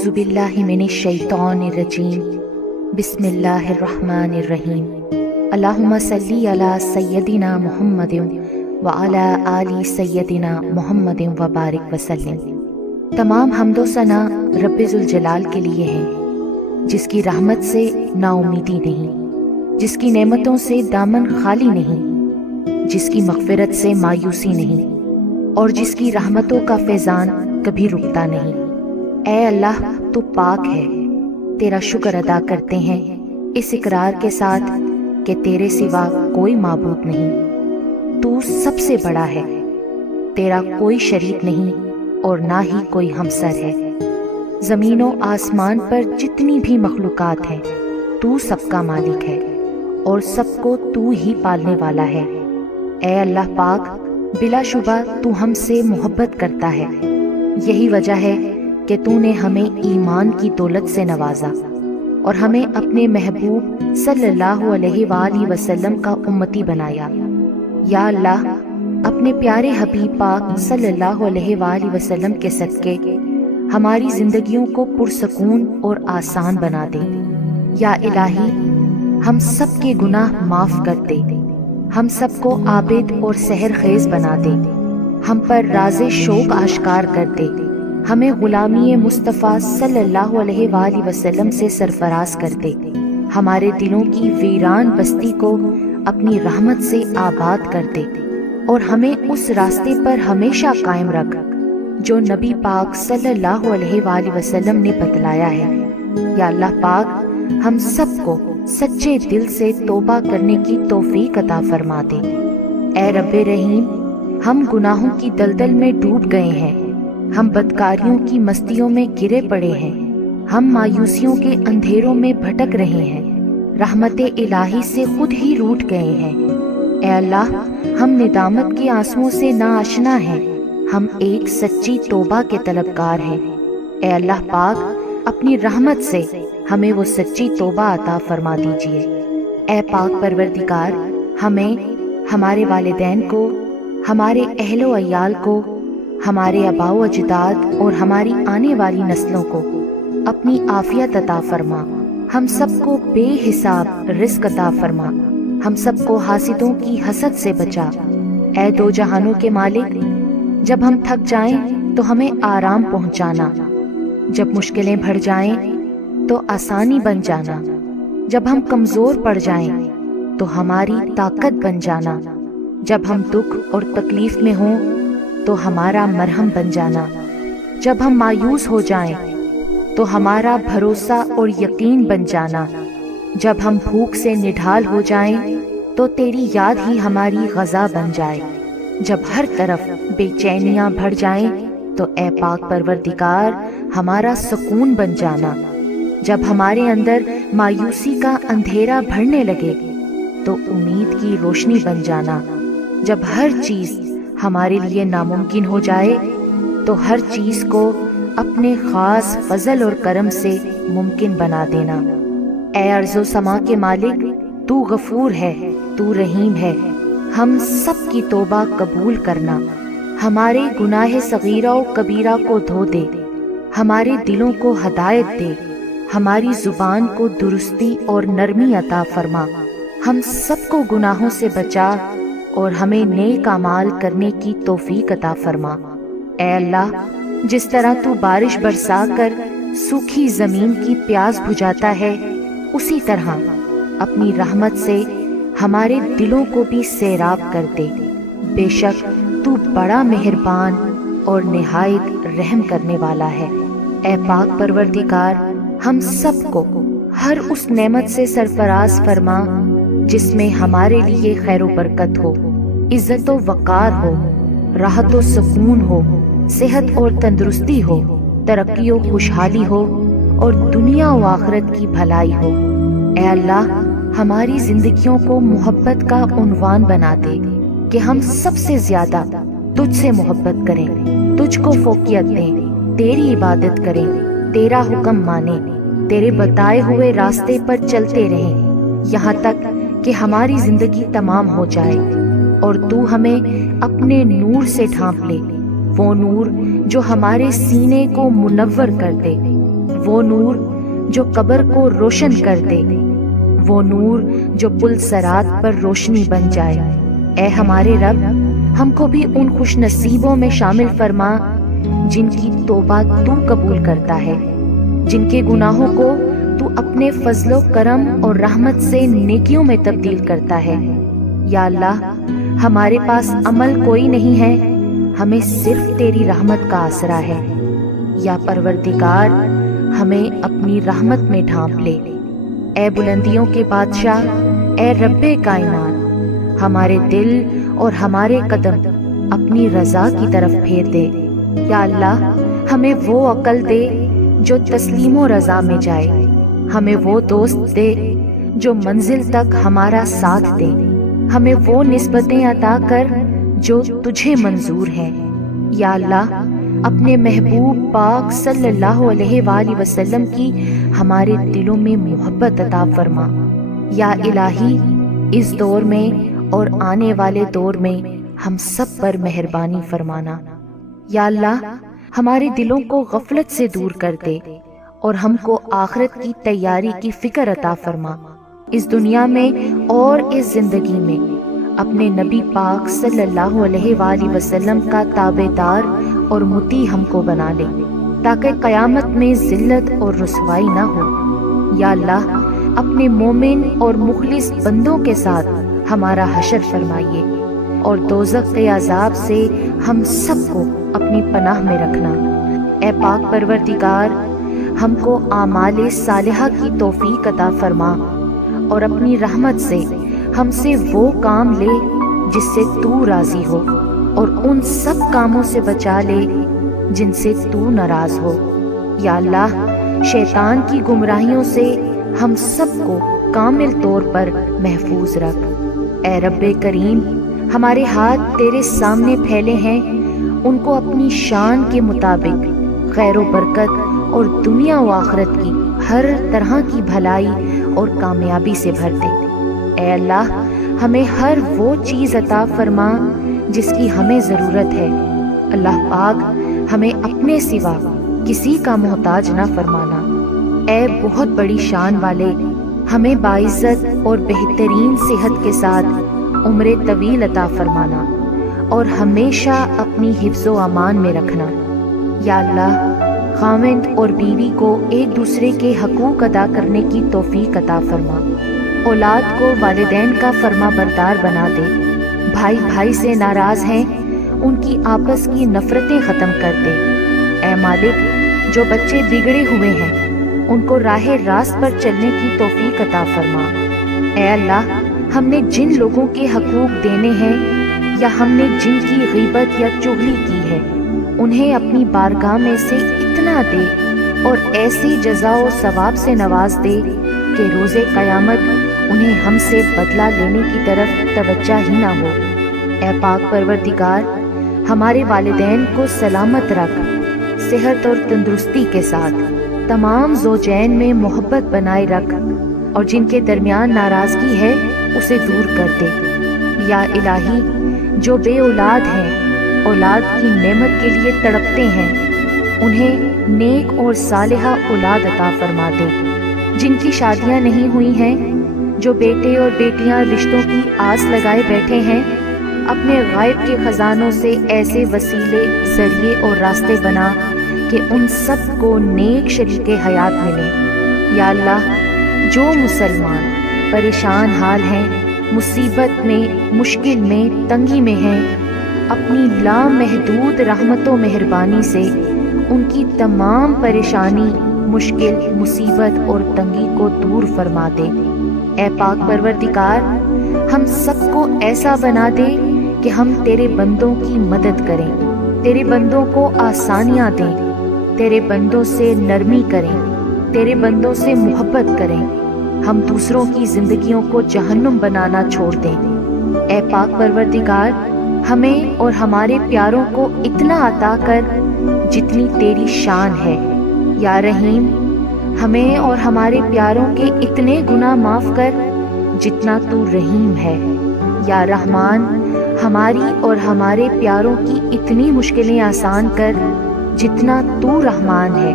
اعوذ باللہ من الشیطان الرجیم بسم اللہ الرحمن الرحیم اللہم صلی علی سیدنا محمد وعلی آل سیدنا محمد وبارک وسلم۔ تمام حمد و ثنا رب ذوالجلال کے لیے ہیں، جس کی رحمت سے نا امیدی نہیں، جس کی نعمتوں سے دامن خالی نہیں، جس کی مغفرت سے مایوسی نہیں، اور جس کی رحمتوں کا فیضان کبھی رکتا نہیں۔ اے اللہ، تو پاک ہے، تیرا شکر ادا کرتے ہیں اس اقرار کے ساتھ کہ تیرے سوا کوئی معبود نہیں، تو سب سے بڑا ہے، تیرا کوئی شریک نہیں اور نہ ہی کوئی ہمسر ہے۔ زمین و آسمان پر جتنی بھی مخلوقات ہیں تو سب کا مالک ہے اور سب کو تو ہی پالنے والا ہے۔ اے اللہ پاک، بلا شبہ تو ہم سے محبت کرتا ہے، یہی وجہ ہے کہ تو نے ہمیں ایمان کی دولت سے نوازا اور ہمیں اپنے محبوب صلی اللہ علیہ وآلہ وسلم کا امتی بنایا۔ یا اللہ، اپنے پیارے حبیب پاک صلی اللہ علیہ وآلہ وسلم کے صدقے ہماری زندگیوں کو پرسکون اور آسان بنا دے۔ یا الہی، ہم سب کے گناہ معاف کر دے، ہم سب کو عابد اور سحر خیز بنا دے، ہم پر راز شوق آشکار کر دے، ہمیں غلامی مصطفیٰ صلی اللہ علیہ وآلہ وسلم سے سرفراز کر دے، ہمارے دلوں کی ویران بستی کو اپنی رحمت سے آباد کر دے اور ہمیں اس راستے پر ہمیشہ قائم رکھ جو نبی پاک صلی اللہ علیہ وآلہ وسلم نے بتلایا ہے۔ یا اللہ پاک، ہم سب کو سچے دل سے توبہ کرنے کی توفیق عطا فرما دے۔ اے رب رحیم، ہم گناہوں کی دلدل میں ڈوب گئے ہیں، ہم بدکاریوں کی مستیوں میں گرے پڑے ہیں، ہم مایوسیوں کے اندھیروں میں بھٹک رہے ہیں، رحمت الہی سے خود ہی روٹھ گئے ہیں۔ اے اللہ، ہم ندامت کے آنسوؤں سے ناآشنا ہیں، ہم ایک سچی توبہ کے طلبگار ہیں۔ اے اللہ پاک، اپنی رحمت سے ہمیں وہ سچی توبہ عطا فرما دیجیے۔ اے پاک پروردگار، ہمیں، ہمارے والدین کو، ہمارے اہل و عیال کو، ہمارے آباء و اجداد اور ہماری آنے والی نسلوں کو اپنی عافیت عطا فرما، ہم سب کو بے حساب رزق عطا فرما، ہم سب کو حاسدوں کی حسد سے بچا۔ اے دو جہانوں کے مالک، جب ہم تھک جائیں تو ہمیں آرام پہنچانا، جب مشکلیں بڑھ جائیں تو آسانی بن جانا، جب ہم کمزور پڑ جائیں تو ہماری طاقت بن جانا، جب ہم دکھ اور تکلیف میں ہوں تو ہمارا مرہم بن جانا، جب ہم مایوس ہو جائیں تو ہمارا بھروسہ اور یقین بن جانا، جب ہم بھوک سے نڈھال ہو جائیں تو تیری یاد ہی ہماری غذا بن جائے، جب ہر طرف بے چینیاں بڑھ جائیں تو اے پاک پروردگار ہمارا سکون بن جانا، جب ہمارے اندر مایوسی کا اندھیرا بڑھنے لگے تو امید کی روشنی بن جانا، جب ہر چیز ہمارے لیے ناممکن ہو جائے تو ہر چیز کو اپنے خاص فضل اور کرم سے ممکن بنا دینا۔ اے ارض و سما کے مالک، تو غفور ہے، تو رحیم ہے، ہم سب کی توبہ قبول کرنا، ہمارے گناہ صغیرہ و کبیرہ کو دھو دے، ہمارے دلوں کو ہدایت دے، ہماری زبان کو درستی اور نرمی عطا فرما، ہم سب کو گناہوں سے بچا اور ہمیں نیک اعمال کرنے کی توفیق عطا فرما۔ اے اللہ، جس طرح تو بارش برسا کر سوکھی زمین کی پیاس بجھاتا ہے، اسی طرح اپنی رحمت سے ہمارے دلوں کو بھی سیراب کر دے۔ بے شک تو بڑا مہربان اور نہایت رحم کرنے والا ہے۔ اے پاک پروردگار، ہم سب کو ہر اس نعمت سے سرفراز فرما جس میں ہمارے لیے خیر و برکت ہو، عزت و وقار ہو، راحت و سکون ہو، صحت اور تندرستی ہو، ترقی و خوشحالی ہو اور دنیا و آخرت کی بھلائی ہو۔ اے اللہ، ہماری زندگیوں کو محبت کا عنوان بنا دے کہ ہم سب سے زیادہ تجھ سے محبت کریں، تجھ کو فوقیت دیں، تیری عبادت کریں، تیرا حکم مانیں، تیرے بتائے ہوئے راستے پر چلتے رہیں یہاں تک کہ ہماری زندگی تمام ہو جائے اور تو ہمیں اپنے نور سے ڈھانپ لے، وہ نور جو ہمارے سینے کو منور کر دے، وہ نور جو قبر کو روشن کر دے، وہ نور جو پل صراط پر روشنی بن جائے۔ اے ہمارے رب، ہم کو بھی ان خوش نصیبوں میں شامل فرما جن کی توبہ تو قبول کرتا ہے، جن کے گناہوں کو تو اپنے فضل و کرم اور رحمت سے نیکیوں میں تبدیل کرتا ہے۔ یا اللہ، ہمارے پاس عمل کوئی نہیں ہے، ہمیں صرف تیری رحمت کا آسرا ہے۔ یا پروردگار، ہمیں اپنی رحمت میں ڈھانپ لے۔ اے بلندیوں کے بادشاہ، اے رب کائنات، ہمارے دل اور ہمارے قدم اپنی رضا کی طرف پھیر دے۔ یا اللہ، ہمیں وہ عقل دے جو تسلیم و رضا میں جائے، ہمیں وہ دوست دے جو منزل تک ہمارا ساتھ دے، ہمیں وہ نسبتیں عطا کر جو تجھے منظور ہیں۔ یا اللہ، اپنے محبوب پاک صلی اللہ علیہ وآلہ وسلم کی ہمارے دلوں میں محبت عطا فرما۔ یا الہی، اس دور میں اور آنے والے دور میں ہم سب پر مہربانی فرمانا۔ یا اللہ، ہمارے دلوں کو غفلت سے دور کر دے اور ہم کو آخرت کی تیاری کی فکر عطا فرما۔ اس دنیا میں اور اس زندگی میں اپنے نبی پاک صلی اللہ علیہ وآلہ وسلم کا تابع دار اور مطیع ہم کو بنا لے، تاکہ قیامت میں ذلت اور رسوائی نہ ہو۔ یا اللہ، اپنے مومن اور مخلص بندوں کے ساتھ ہمارا حشر فرمائیے اور دوزخ کے عذاب سے ہم سب کو اپنی پناہ میں رکھنا۔ اے پاک پروردگار، ہم کو اعمال صالحہ کی توفیق عطا فرما اور اپنی رحمت سے ہم سے وہ کام لے جس سے تو راضی ہو، اور ان سب کاموں سے بچا لے جن سے تو ناراض ہو۔ یا اللہ، شیطان کی گمراہیوں سے ہم سب کو کامل طور پر محفوظ رکھ۔ اے رب کریم، ہمارے ہاتھ تیرے سامنے پھیلے ہیں، ان کو اپنی شان کے مطابق خیر و برکت اور دنیا و آخرت کی ہر طرح کی بھلائی اور کامیابی سے بھر دے۔ اے اللہ، ہمیں ہر وہ چیز عطا فرما جس کی ہمیں ضرورت ہے۔ اللہ پاک، ہمیں اپنے سوا کسی کا محتاج نہ فرمانا۔ اے بہت بڑی شان والے، ہمیں باعزت اور بہترین صحت کے ساتھ عمر طویل عطا فرمانا اور ہمیشہ اپنی حفظ و امان میں رکھنا۔ یا اللہ، خاوند اور بیوی کو ایک دوسرے کے حقوق ادا کرنے کی توفیق عطا فرما، اولاد کو والدین کا فرما بردار بنا دے، بھائی بھائی سے ناراض ہیں ان کی آپس کی نفرتیں ختم کر دے۔ اے مالک، جو بچے بگڑے ہوئے ہیں ان کو راہ راست پر چلنے کی توفیق عطا فرما۔ اے اللہ، ہم نے جن لوگوں کے حقوق دینے ہیں یا ہم نے جن کی غیبت یا چغلی کی ہے، انہیں اپنی بارگاہ میں سے اتنا دے اور ایسی جزا و ثواب سے نواز دے کہ روز قیامت انہیں ہم سے بدلہ لینے کی طرف توجہ ہی نہ ہو۔ اے پاک پروردگار، ہمارے والدین کو سلامت رکھ، صحت اور تندرستی کے ساتھ تمام زوجین میں محبت بنائے رکھ، اور جن کے درمیان ناراضگی ہے اسے دور کر دے۔ یا الہی، جو بے اولاد ہیں، اولاد کی نعمت کے لیے تڑپتے ہیں، انہیں نیک اور صالحہ اولاد عطا فرما دے۔ جن کی شادیاں نہیں ہوئی ہیں، جو بیٹے اور بیٹیاں رشتوں کی آس لگائے بیٹھے ہیں، اپنے غائب کے خزانوں سے ایسے وسیلے، ذریعے اور راستے بنا کہ ان سب کو نیک شریک حیات ملیں۔ یا اللہ، جو مسلمان پریشان حال ہیں، مصیبت میں، مشکل میں، تنگی میں ہیں، اپنی لامحدود رحمت و مہربانی سے ان کی تمام پریشانی، مشکل، مصیبت اور تنگی کو دور فرما دے۔ اے پاک پروردگار، ہم سب کو ایسا بنا دے کہ ہم تیرے بندوں کی مدد کریں، تیرے بندوں کو آسانیاں دیں، تیرے بندوں سے نرمی کریں، تیرے بندوں سے محبت کریں، ہم دوسروں کی زندگیوں کو جہنم بنانا چھوڑ دیں۔ اے پاک پروردگار، ہمیں اور ہمارے پیاروں کو اتنا عطا کر جتنی تیری شان ہے۔ یا رحیم، ہمیں اور ہمارے پیاروں کے اتنے گناہ معاف کر جتنا تو رحیم ہے۔ یا رحمان، ہماری اور ہمارے پیاروں کی اتنی مشکلیں آسان کر جتنا تو رحمان ہے۔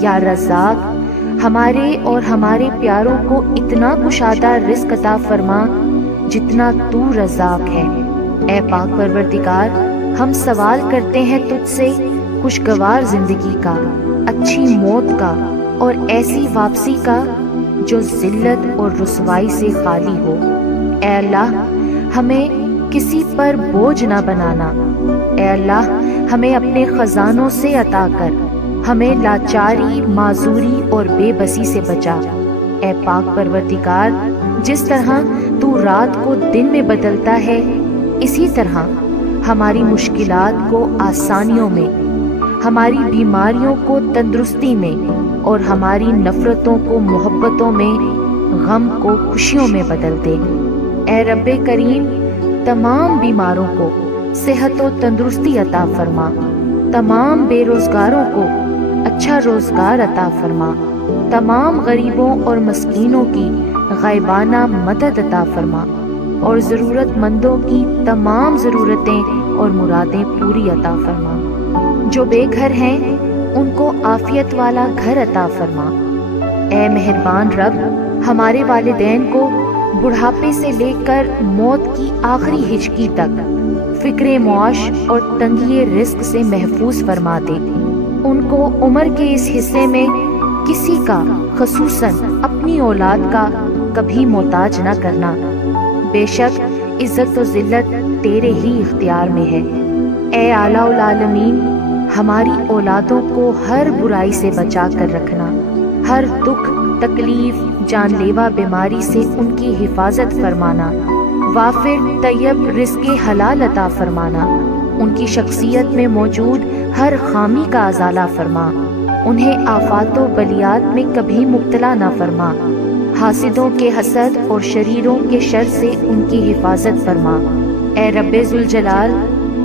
یا رزاق ہمارے اور ہمارے پیاروں کو اتنا کشادہ رزق عطا فرما جتنا تو رزاق ہے۔ اے پاک پروردگار، ہم سوال کرتے ہیں تجھ سے خوشگوار زندگی کا، اچھی موت کا اور ایسی واپسی کا جو ذلت اور رسوائی سے خالی ہو۔ اے اللہ، ہمیں کسی پر بوجھ نہ بنانا۔ اے اللہ، ہمیں اپنے خزانوں سے عطا کر، ہمیں لاچاری، معذوری اور بے بسی سے بچا۔ اے پاک پروردگار، جس طرح تو رات کو دن میں بدلتا ہے، اسی طرح ہماری مشکلات کو آسانیوں میں، ہماری بیماریوں کو تندرستی میں اور ہماری نفرتوں کو محبتوں میں، غم کو خوشیوں میں بدل دے۔ اے رب کریم، تمام بیماروں کو صحت و تندرستی عطا فرما، تمام بے روزگاروں کو اچھا روزگار عطا فرما، تمام غریبوں اور مسکینوں کی غائبانہ مدد عطا فرما اور ضرورت مندوں کی تمام ضرورتیں اور مرادیں پوری عطا فرما۔ جو بے گھر ہیں ان کو عافیت والا گھر عطا فرما۔ اے مہربان رب، ہمارے والدین کو بڑھاپے سے لے کر موت کی آخری ہچکی تک فکر معاش اور تنگی رزق سے محفوظ فرما دے۔ ان کو عمر کے اس حصے میں کسی کا، خصوصاً اپنی اولاد کا، کبھی محتاج نہ کرنا۔ بے شک عزت و ذلت تیرے ہی اختیار میں ہے۔ اے اعلیٰ العالمین، ہماری اولادوں کو ہر برائی سے بچا کر رکھنا، ہر دکھ، تکلیف، جان لیوا بیماری سے ان کی حفاظت فرمانا، وافر طیب رزق حلال عطا فرمانا، ان کی شخصیت میں موجود ہر خامی کا ازالہ فرما، انہیں آفات و بلیات میں کبھی مبتلا نہ فرما، حاسدوں کے حسد اور شریروں کے شر سے ان کی حفاظت فرما۔ اے رب ذوالجلال،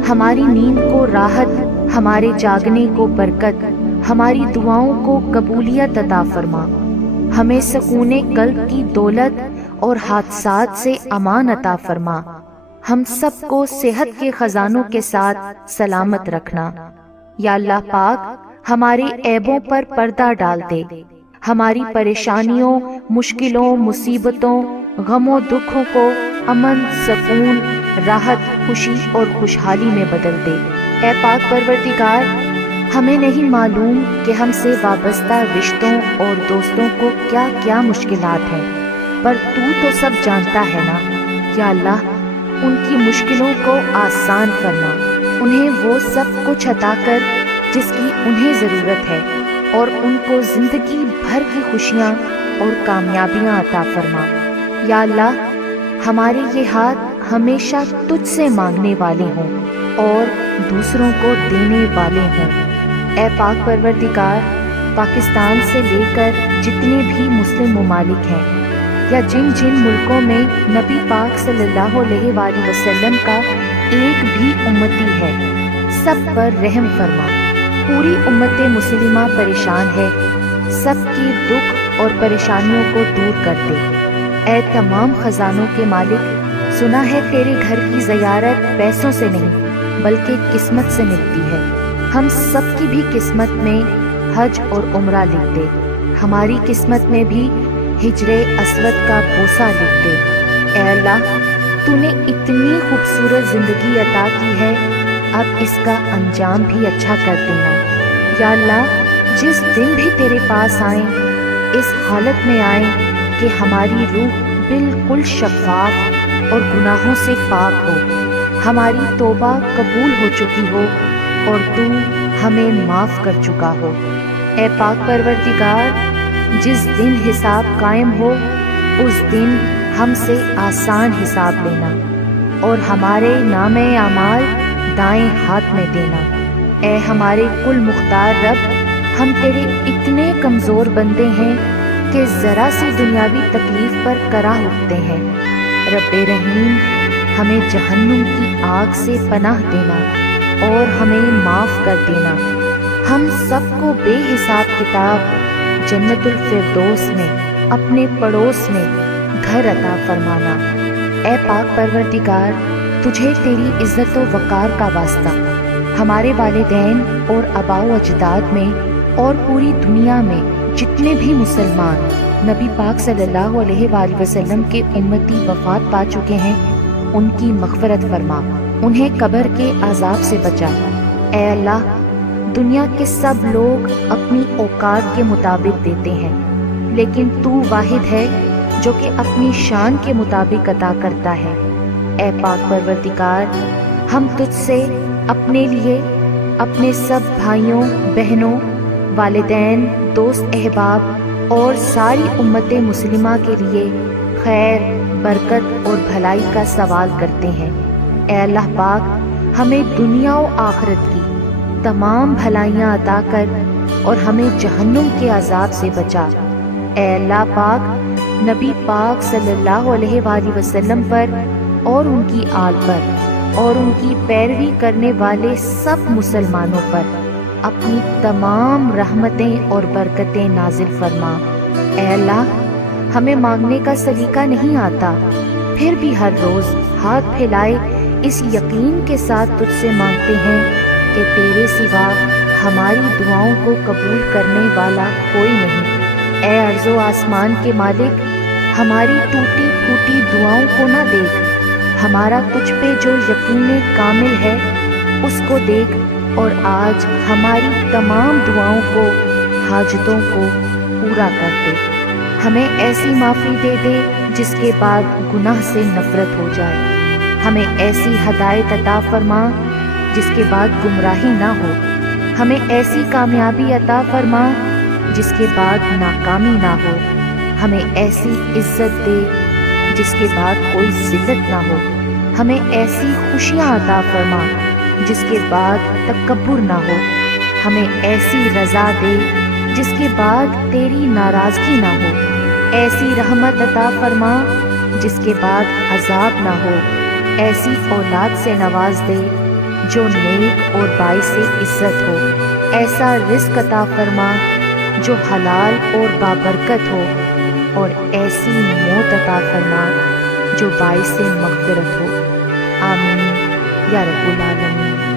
ہماری نیند کو راحت، ہمارے جاگنے کو برکت، ہماری دعاؤں کو قبولیت عطا فرما، ہمیں سکون قلب کی دولت اور حادثات سے امان عطا فرما، ہم سب کو صحت کے خزانوں کے ساتھ سلامت رکھنا۔ یا اللہ پاک، ہمارے عیبوں پر پردہ ڈال دے، ہماری پریشانیوں، مشکلوں، مصیبتوں، غم و دکھوں کو امن، سکون، راحت، خوشی اور خوشحالی میں بدل دے۔ اے پاک پروردگار، ہمیں نہیں معلوم کہ ہم سے وابستہ رشتوں اور دوستوں کو کیا کیا مشکلات ہیں، پر تو سب جانتا ہے نا۔ یا اللہ، ان کی مشکلوں کو آسان فرما، انہیں وہ سب کچھ عطا کر جس کی انہیں ضرورت ہے، اور ان کو زندگی بھر کی خوشیاں اور کامیابیاں عطا فرما۔ یا اللہ، ہمارے یہ ہاتھ ہمیشہ تجھ سے مانگنے والے ہوں اور دوسروں کو دینے والے ہوں۔ اے پاک پروردگار، پاکستان سے لے کر جتنے بھی مسلم ممالک ہیں یا جن جن ملکوں میں نبی پاک صلی اللہ علیہ وآلہ وسلم کا ایک بھی امتی ہے، سب پر رحم فرما۔ پوری امت مسلمہ پریشان ہے، سب کی دکھ اور پریشانیوں کو دور کر دے۔ اے تمام خزانوں کے مالک، سنا ہے تیرے گھر کی زیارت پیسوں سے نہیں بلکہ قسمت سے ملتی ہے۔ ہم سب کی بھی قسمت میں حج اور عمرہ لکھ دے، ہماری قسمت میں بھی ہجر اسود کا بوسہ لکھ دے۔ اے اللہ، تو نے اتنی خوبصورت زندگی عطا کی ہے، اب اس کا انجام بھی اچھا کر دینا۔ یا اللہ، جس دن بھی تیرے پاس آئیں، اس حالت میں آئیں کہ ہماری روح بالکل شفاف اور گناہوں سے پاک ہو، ہماری توبہ قبول ہو چکی ہو اور تو ہمیں معاف کر چکا ہو۔ اے پاک پروردگار، جس دن حساب قائم ہو اس دن ہم سے آسان حساب لینا اور ہمارے نام اعمال دائیں ہاتھ میں دینا۔ اے ہمارے کل مختار رب، ہم تیرے اتنے کمزور بندے ہیں کہ ذرا سی دنیاوی تکلیف پر کراہ اٹھتے ہیں۔ رب رحیم، ہمیں جہنم کی آگ سے پناہ دینا اور ہمیں معاف کر دینا۔ ہم سب کو بے حساب کتاب جنت الفردوس میں اپنے پڑوس میں گھر عطا فرمانا۔ اے پاک پروردگار، تجھے تیری عزت و وقار کا واسطہ ہمارے والدین اور آباء و اجداد میں اور پوری دنیا میں جتنے بھی مسلمان نبی پاک صلی اللہ علیہ وآلہ وسلم کے امتی وفات پا چکے ہیں، ان کی مغفرت فرما، انہیں قبر کے عذاب سے بچا۔ اے اللہ، دنیا کے سب لوگ اپنی اوقات کے مطابق دیتے ہیں، لیکن تو واحد ہے جو کہ اپنی شان کے مطابق عطا کرتا ہے۔ اے پاک پروردگار، ہم تجھ سے اپنے لیے، اپنے سب بھائیوں بہنوں، والدین، دوست احباب اور ساری امت مسلمہ کے لیے خیر، برکت اور بھلائی کا سوال کرتے ہیں۔ اے اللہ پاک، ہمیں دنیا و آخرت کی تمام بھلائیاں عطا کر اور ہمیں جہنم کے عذاب سے بچا۔ اے اللہ پاک، نبی پاک صلی اللہ علیہ وآلہ وسلم پر اور ان کی آل پر اور ان کی پیروی کرنے والے سب مسلمانوں پر اپنی تمام رحمتیں اور برکتیں نازل فرما۔ اے اللہ، ہمیں مانگنے کا سلیقہ نہیں آتا، پھر بھی ہر روز ہاتھ پھیلائے اس یقین کے ساتھ تجھ سے مانگتے ہیں کہ تیرے سوا ہماری دعاؤں کو قبول کرنے والا کوئی نہیں۔ اے ارض و آسمان کے مالک، ہماری ٹوٹی پھوٹی دعاؤں کو نہ دیکھ، ہمارا تجھ پہ جو یقین کامل ہے اس کو دیکھ، اور آج ہماری تمام دعاؤں کو، حاجتوں کو پورا کر دے۔ ہمیں ایسی معافی دے دے جس کے بعد گناہ سے نفرت ہو جائے، ہمیں ایسی ہدایت عطا فرما جس کے بعد گمراہی نہ ہو، ہمیں ایسی کامیابی عطا فرما جس کے بعد ناکامی نہ ہو، ہمیں ایسی عزت دے جس کے بعد کوئی ذلت نہ ہو، ہمیں ایسی خوشیاں عطا فرما جس کے بعد تکبر نہ ہو، ہمیں ایسی رضا دے جس کے بعد تیری ناراضگی نہ ہو، ایسی رحمت عطا فرما جس کے بعد عذاب نہ ہو، ایسی اولاد سے نواز دے جو نیک اور باعث عزت ہو، ایسا رزق عطا فرما جو حلال اور بابرکت ہو، اور ایسی موت عطا فرما جو باعث مغفرت ہو۔ آمین یا رب العالمین۔